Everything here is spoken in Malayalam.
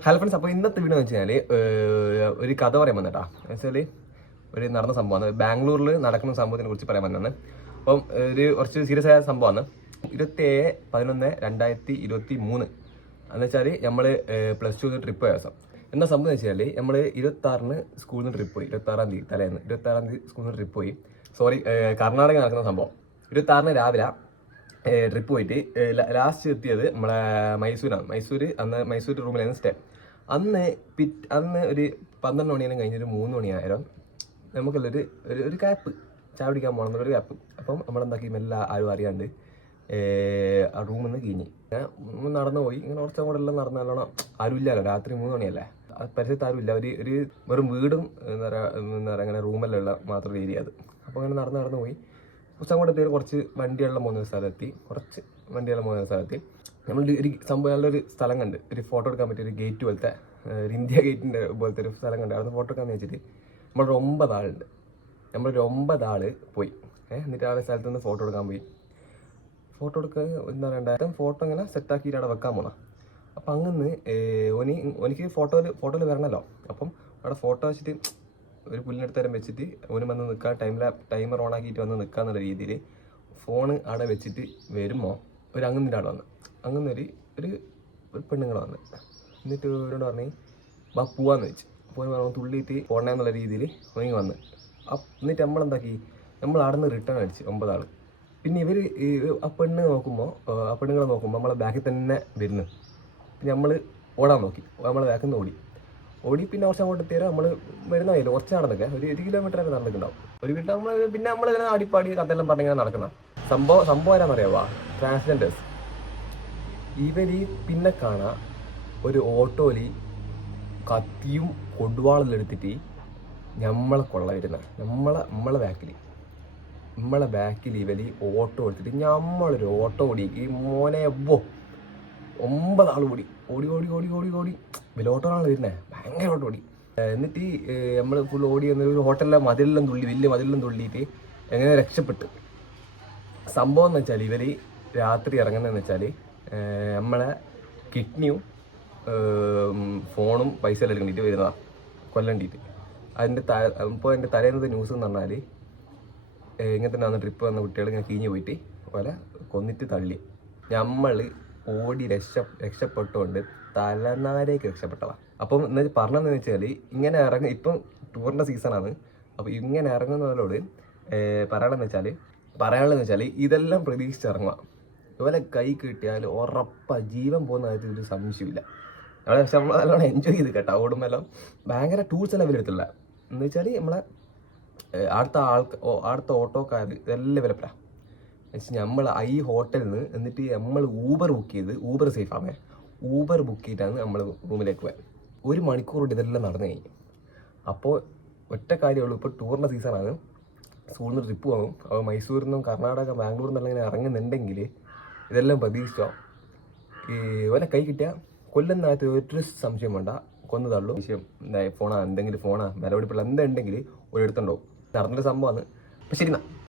ഹലോ ഫ്രണ്ട്സ് അപ്പോൾ ഇന്നത്തെ വീഡിയോ എന്ന് വെച്ചാൽ ഒരു കഥ പറയാൻ വന്നിട്ടാ വെച്ചാൽ ഒരു നടന്ന സംഭവമാണ്. ബാംഗ്ലൂരിൽ നടക്കുന്ന സംഭവത്തിനെ കുറിച്ച് പറയാൻ വന്നതാണ്. അപ്പം ഒരു കുറച്ച് സീരിയസ് ആയ സംഭവമാണ്. ഇരുപത്തേഴ് പതിനൊന്ന് രണ്ടായിരത്തി ഇരുപത്തി മൂന്ന്. എന്ന് വെച്ചാൽ നമ്മൾ പ്ലസ് ടു ട്രിപ്പ് പോയ ദിവസം. എന്താ സംഭവം എന്ന് വെച്ചാൽ നമ്മൾ ഇരുപത്തി ആറിന് സ്കൂളിൽ നിന്ന് ട്രിപ്പ് പോയി. ഇരുപത്തി ആറാം തീയതി തലേന്ന്. ഇരുപത്തി ആറാം തീയതി സ്കൂളിൽ നിന്ന് ട്രിപ്പ് പോയി. സോറി കർണാടക നടക്കുന്ന സംഭവം. ഇരുപത്തി ആറിന് രാവിലെ ട്രിപ്പ് പോയിട്ട് ലാസ്റ്റ് എത്തിയത് നമ്മളെ മൈസൂരാണ്. മൈസൂർ അന്ന് മൈസൂർ റൂമിലായിരുന്നു സ്റ്റേ അന്ന് പിറ്റ് അന്ന് ഒരു പന്ത്രണ്ട് മണിയെല്ലാം കഴിഞ്ഞൊരു മൂന്ന് മണിയായാലും നമുക്കുള്ളൊരു ഒരു ഒരു ക്യാപ്പ് ചായ പിടിക്കാൻ പോകണം എന്നുള്ളൊരു ക്യാപ്പ് അപ്പം നമ്മളെന്താക്കി? മെല്ലെ ആരും അറിയാണ്ട് ആ റൂമിൽ നിന്ന് കീഞ്ഞി. നടന്നു പോയി. ഇങ്ങനെ കുറച്ച് അങ്ങോട്ടെല്ലാം നടന്ന് നല്ലോണം ആരുമില്ലല്ലോ രാത്രി മൂന്ന് മണിയല്ലേ? പരിസരത്ത് ആരുമില്ല ഒരു ഒരു വെറും വീടും എന്താ പറയുക എന്താ പറയുക അങ്ങനെ റൂമെല്ലാം ഉള്ള മാത്രം ഏരിയ അത്. അപ്പോൾ അങ്ങനെ നടന്ന് നടന്ന് പോയി. അങ്ങോട്ട് എത്തിയ കുറച്ച് വണ്ടിയെല്ലാം പോകുന്ന സ്ഥലത്തെത്തി. കുറച്ച് വണ്ടിയെല്ലാം പോകുന്ന സ്ഥലത്തെത്തി. നമ്മൾ ഒരു സംഭവം നല്ലൊരു സ്ഥലം കണ്ട്. ഒരു ഫോട്ടോ എടുക്കാൻ പറ്റിയ ഒരു ഗേറ്റ് പോലത്തെ ഒരു ഇന്ത്യ ഗേറ്റിന്റെ പോലത്തെ ഒരു സ്ഥലം കണ്ട്. അവിടെ ഫോട്ടോ എടുക്കാമെന്ന് വെച്ചിട്ട് നമ്മളൊരു ഒമ്പത് ആളുണ്ട്. നമ്മളൊരു ഒമ്പത് പോയി. ഏഹ് എന്നിട്ട് ആ സ്ഥലത്ത് നിന്ന് ഫോട്ടോ എടുക്കാൻ പോയി. ഫോട്ടോ എടുക്കാൻ എന്താ പറയണ്ട? ഫോട്ടോ ഇങ്ങനെ സെറ്റാക്കിയിട്ട് അവിടെ വെക്കാൻ പോകണം അപ്പം അങ്ങനെ ഓനി എനിക്ക് ഫോട്ടോയിൽ ഫോട്ടോയിൽ വരണമല്ലോ അപ്പം അവിടെ ഫോട്ടോ വെച്ചിട്ട് ഒരു പുല്ലിനടുത്ത് തരം വെച്ചിട്ട് അവന് വന്ന് ടൈം ടൈമിൽ ടൈമർ ഓൺ ആക്കിയിട്ട് വന്ന് നിൽക്കുക എന്നുള്ള രീതിയിൽ ഫോണ് അവിടെ വെച്ചിട്ട് വരുമ്പോൾ ഒരു അങ്ങനെ ആൾ വന്ന്. അങ്ങനെ ഒരു ഒരു പെണ്ണുങ്ങൾ വന്ന്. എന്നിട്ട് ഇവരോട് പറഞ്ഞ് ബാ പോവാന്ന് വെച്ച്. അപ്പോൾ പറഞ്ഞു തുള്ളിയിട്ട് പോകണമെന്നുള്ള രീതിയിൽ ഓങ്ങി വന്ന്. എന്നിട്ട് നമ്മളെന്താക്കി നമ്മൾ അവിടെ നിന്ന് റിട്ടേൺ അടിച്ച് ഒമ്പതാൾ പിന്നെ ഇവർ ആ പെണ്ണ് നോക്കുമ്പോൾ ആ പെണ്ണുങ്ങളെ നോക്കുമ്പോൾ നമ്മളെ ബാക്കിൽ തന്നെ വരുന്നു. പിന്നെ നമ്മൾ ഓടാൻ നോക്കി. നമ്മളെ ബാക്കിൽ നിന്ന് ഓടി. ഓടി പിന്നെ കുറച്ച് അങ്ങോട്ട് എത്തിയാൽ നമ്മൾ വരുന്ന കയ്യിൽ കുറച്ച് നടന്നൊക്കെ ഒരു ഒരു കിലോമീറ്റർ ഒക്കെ നടന്നിട്ടുണ്ടാവും. ഒരു വീട്ടിൽ നമ്മൾ പിന്നെ നമ്മൾ ഇങ്ങനെ അടിപ്പാടി കഥയെല്ലാം പറഞ്ഞിങ്ങനെ നടക്കുന്ന സംഭവം സംഭവം ആരാന്നറിയാവാ? ട്രാൻസ്ജെൻഡേഴ്സ് ഇവർ പിന്നെ കാണാ ഒരു ഓട്ടോയിൽ കത്തിയും കൊടുവാളെല്ലാം എടുത്തിട്ട് നമ്മളെ കൊള്ള വരുന്ന. നമ്മളെ നമ്മളെ ബാക്കിൽ നമ്മളെ ബാക്കിൽ ഇവർ ഓട്ടോ എടുത്തിട്ട് നമ്മളൊരു ഓട്ടോ ഓടി ഈ മോനെ എവ്വോ ഒമ്പതാൾ ഓടി. ഓടി ഓടി ഓടി ഓടി ഓടി. വലിയ ആണ് വരുന്നത് ഭയങ്കര ഓടി. എന്നിട്ട് നമ്മൾ ഫുൾ ഓടി വന്ന ഒരു ഹോട്ടലിലെ മതിലെല്ലാം തുള്ളി വലിയ മതിലെല്ലാം തുള്ളിയിട്ട് എങ്ങനെ രക്ഷപ്പെട്ട്. സംഭവം എന്ന് വെച്ചാൽ ഇവർ രാത്രി ഇറങ്ങുന്നതെന്ന് വെച്ചാൽ നമ്മളെ കിഡ്നിയും ഫോണും പൈസ എടുക്കേണ്ടിട്ട് വരുന്നതാണ് കൊല്ലണ്ടിട്ട് അതിന്റെ ത ഇപ്പോൾ എന്റെ തലേന്നത്തെ ന്യൂസ് എന്ന് പറഞ്ഞാൽ ഇങ്ങനെ തന്നെ വന്ന ട്രിപ്പ് വന്ന കുട്ടികൾ ഇങ്ങനെ കീഞ്ഞ് പോയിട്ട് പോലെ കൊന്നിട്ട് തള്ളി. നമ്മൾ ഓടി രക്ഷ രക്ഷപ്പെട്ടുകൊണ്ട് തലനാരേക്ക് രക്ഷപ്പെട്ടതാ. അപ്പം എന്ന് പറഞ്ഞതെന്ന് വെച്ചാൽ ഇങ്ങനെ ഇറങ്ങും ഇപ്പം ടൂറിന്റെ സീസണാണ്. അപ്പോൾ ഇങ്ങനെ ഇറങ്ങുന്നവരോട് പറയണമെന്ന് വെച്ചാൽ പറയാനുള്ളതെന്ന് വെച്ചാൽ ഇതെല്ലാം പ്രതീക്ഷിച്ചിറങ്ങുക ഇതുപോലെ കൈ കിട്ടിയാൽ ഉറപ്പ ജീവൻ പോകുന്ന കാര്യത്തിൽ ഒരു സംശയമില്ല നമ്മളെ പക്ഷെ നമ്മൾ നല്ലോണം എൻജോയ് ചെയ്ത് കേട്ടോ ഓടുമ്പോൾ ഭയങ്കര ടൂൾസ് എല്ലാം ഇവരെടുത്തില്ല എന്ന് വെച്ചാൽ നമ്മളെ അടുത്ത ആൾക്ക് അടുത്ത ഓട്ടോക്കാർ ഇതെല്ലാം ഇവരപ്പല നമ്മൾ ഈ ഹോട്ടലിൽ നിന്ന് എന്നിട്ട് നമ്മൾ ഊബർ ബുക്ക് ചെയ്ത് ഊബർ സേഫ് ആവേ. ഊബർ ബുക്ക് ചെയ്തിട്ടാണ് നമ്മൾ റൂമിലേക്ക് പോയത് ഒരു മണിക്കൂർ കൊണ്ട് ഇതെല്ലാം നടന്നു കഴിഞ്ഞു. അപ്പോൾ ഒറ്റ കാര്യമുള്ളൂ ഇപ്പോൾ ടൂറിന്റെ സീസണാണ് സ്കൂളിൽ നിന്ന് ട്രിപ്പ് പോകും അപ്പോൾ മൈസൂരിൽ നിന്നും കർണാടക ബാംഗ്ലൂരിൽ നിന്നും ഇങ്ങനെ ഇറങ്ങുന്നുണ്ടെങ്കിൽ ഇതെല്ലാം പ്രതീക്ഷിച്ചോ? ഈ ഓലെ കൈ കിട്ടിയാൽ കൊല്ലുന്നതിനകത്ത് ഒരു സംശയം വേണ്ട. കൊന്നു തള്ളു. വിഷയം ഫോണാ എന്തെങ്കിലും ഫോണാ വില പിടിപ്പുള്ള എന്തുണ്ടെങ്കിൽ ഒരു എടുത്തുണ്ടോ നടന്നൊരു സംഭവമാണ് അപ്പം ശരി എന്നാ.